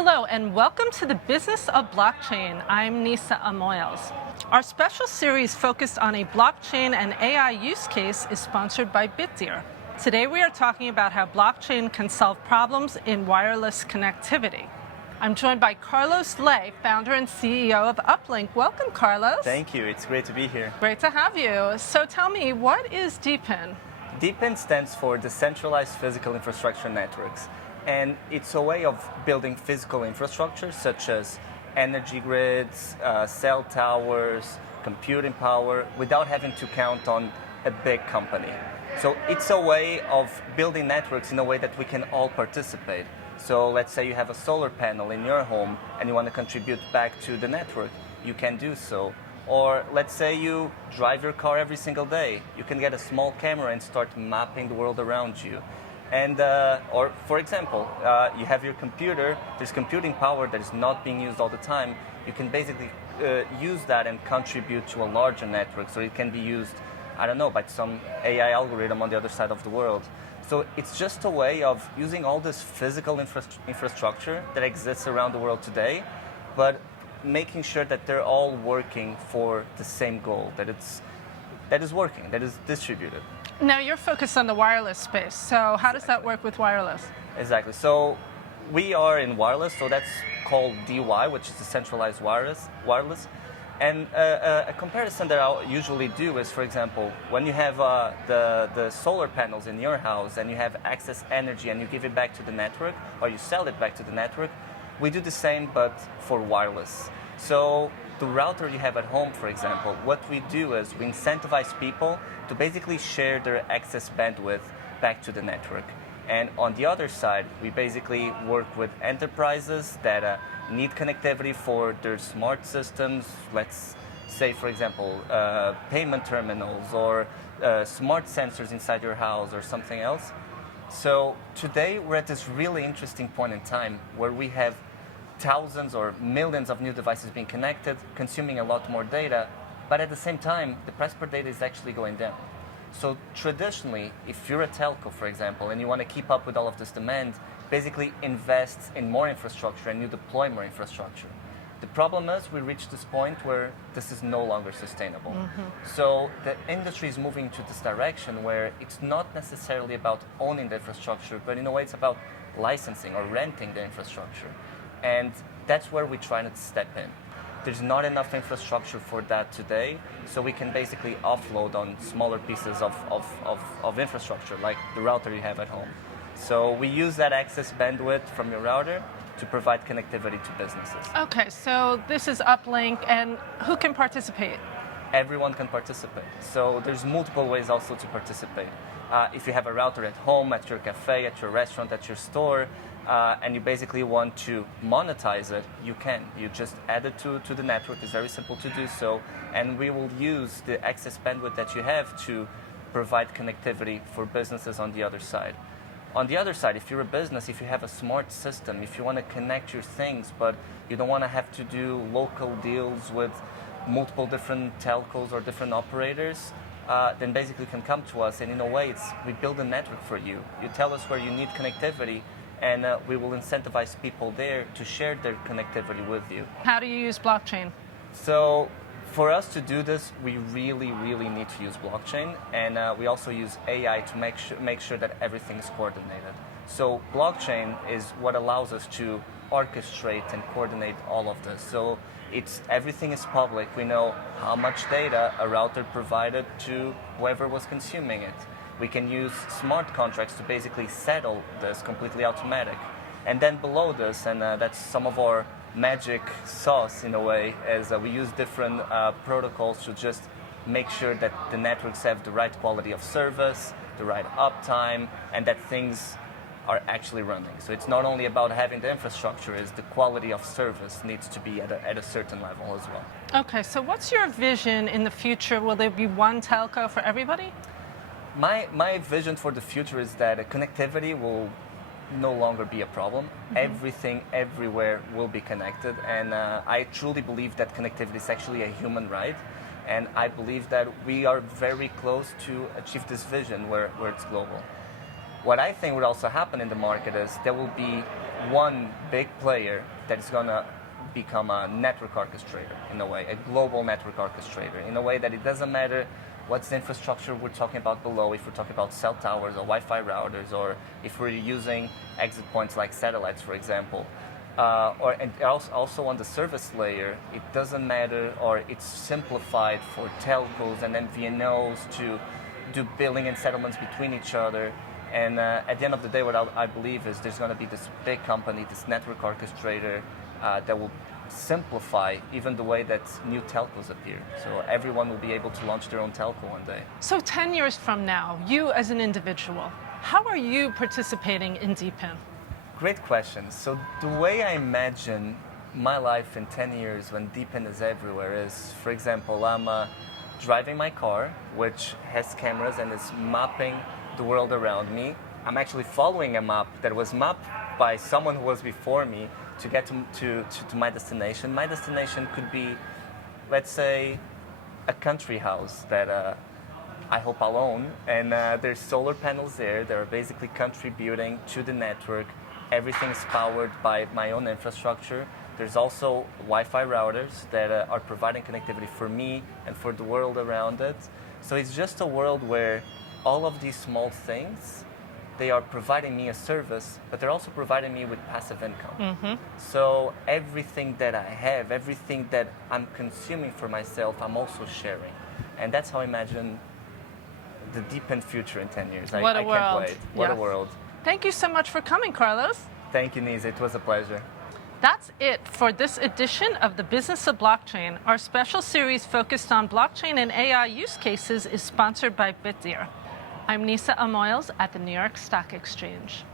Hello and welcome to the Business of Blockchain. I'm Nisa Amoils. Our special series focused on a blockchain and AI use case is sponsored by Bitdeer. Today we are talking about how blockchain can solve problems in wireless connectivity. I'm joined by Carlos Lei, founder and CEO of Uplink. Welcome, Carlos. Thank you. It's great to be here. Great to have you. So tell me, what is DePIN? DePIN stands for Decentralized Physical Infrastructure Networks. And it's a way of building physical infrastructure such as energy grids, cell towers, computing power, without having to count on a big company. So it's a way of building networks in a way that we can all participate. So let's say you have a solar panel in your home and you want to contribute back to the network, you can do so. Or let's say you drive your car every single day. You can get a small camera and start mapping the world around you. And, or for example, you have your computer, there's computing power that is not being used all the time. You can basically use that and contribute to a larger network, so it can be used, I don't know, by some AI algorithm on the other side of the world. So it's just a way of using all this physical infrastructure that exists around the world today, but making sure that they're all working for the same goal, that is working, that is distributed. Now you're focused on the wireless space, so how does that work with wireless? Exactly. So we are in wireless, so that's called DeWi, which is Decentralized Wireless. And a comparison that I usually do is, for example, when you have the solar panels in your house and you have excess energy and you give it back to the network, or you sell it back to the network, we do the same but for wireless. So the router you have at home, for example, what we do is we incentivize people to basically share their excess bandwidth back to the network. And on the other side, we basically work with enterprises that need connectivity for their smart systems. Let's say, for example, payment terminals or smart sensors inside your house or something else. So today we're at this really interesting point in time where we have thousands or millions of new devices being connected, consuming a lot more data, but at the same time, the price per data is actually going down. So traditionally, if you're a telco, for example, and you want to keep up with all of this demand, basically invest in more infrastructure and you deploy more infrastructure. The problem is we reached this point where this is no longer sustainable. So the industry is moving to this direction where it's not necessarily about owning the infrastructure, but in a way it's about licensing or renting the infrastructure. And that's where we try to step in. There's not enough infrastructure for that today, so we can basically offload on smaller pieces of infrastructure, like the router you have at home. So we use that excess bandwidth from your router to provide connectivity to businesses. Okay, so this is Uplink, and who can participate? Everyone can participate. So there's multiple ways also to participate. If you have a router at home, at your cafe, at your restaurant, at your store, and you basically want to monetize it, you can. You just add it to the network. It's very simple to do so. And we will use the excess bandwidth that you have to provide connectivity for businesses on the other side. On the other side, if you're a business, if you have a smart system, if you want to connect your things, but you don't want to have to do local deals with multiple different telcos or different operators, then basically you can come to us, and in a way, we build a network for you. You tell us where you need connectivity, and we will incentivize people there to share their connectivity with you. How do you use blockchain? So for us to do this, we really, really need to use blockchain, and we also use AI to make sure that everything is coordinated. So blockchain is what allows us to orchestrate and coordinate all of this. So everything is public. We know how much data a router provided to whoever was consuming it. We can use smart contracts to basically settle this completely automatic. And then below this, and that's some of our magic sauce in a way, is we use different protocols to just make sure that the networks have the right quality of service, the right uptime, and that things are actually running. So it's not only about having the infrastructure, it's the quality of service needs to be at a certain level as well. Okay, so what's your vision in the future? Will there be one telco for everybody? My vision for the future is that connectivity will no longer be a problem. Everything, everywhere will be connected. And I truly believe that connectivity is actually a human right. And I believe that we are very close to achieve this vision where it's global. What I think would also happen in the market is there will be one big player that is going to become a network orchestrator in a way, a global network orchestrator in a way that it doesn't matter what's the infrastructure we're talking about below, if we're talking about cell towers or Wi-Fi routers, or if we're using exit points like satellites, for example. And also on the service layer, it doesn't matter, or it's simplified for telcos and MVNOs to do billing and settlements between each other. And at the end of the day, what I believe is there's going to be this big company, this network orchestrator that will simplify even the way that new telcos appear. So everyone will be able to launch their own telco one day. So 10 years from now, you as an individual, how are you participating in DePIN? Great question. So the way I imagine my life in 10 years when DePIN is everywhere is, for example, I'm driving my car, which has cameras and is mapping the world around me. I'm actually following a map that was mapped by someone who was before me to get to my destination. My destination could be, let's say, a country house that I hope I'll own. And there's solar panels there. They're basically contributing to the network. Everything's powered by my own infrastructure. There's also Wi-Fi routers that are providing connectivity for me and for the world around it. So it's just a world where all of these small things, they are providing me a service, but they're also providing me with passive income. Mm-hmm. So everything that I have, everything that I'm consuming for myself, I'm also sharing. And that's how I imagine the DePIN future in 10 years. What a world. I can't wait. What a world. Thank you so much for coming, Carlos. Thank you, Nisa. It was a pleasure. That's it for this edition of The Business of Blockchain. Our special series focused on blockchain and AI use cases is sponsored by Bitdeer. I'm Nisa Amoils at the New York Stock Exchange.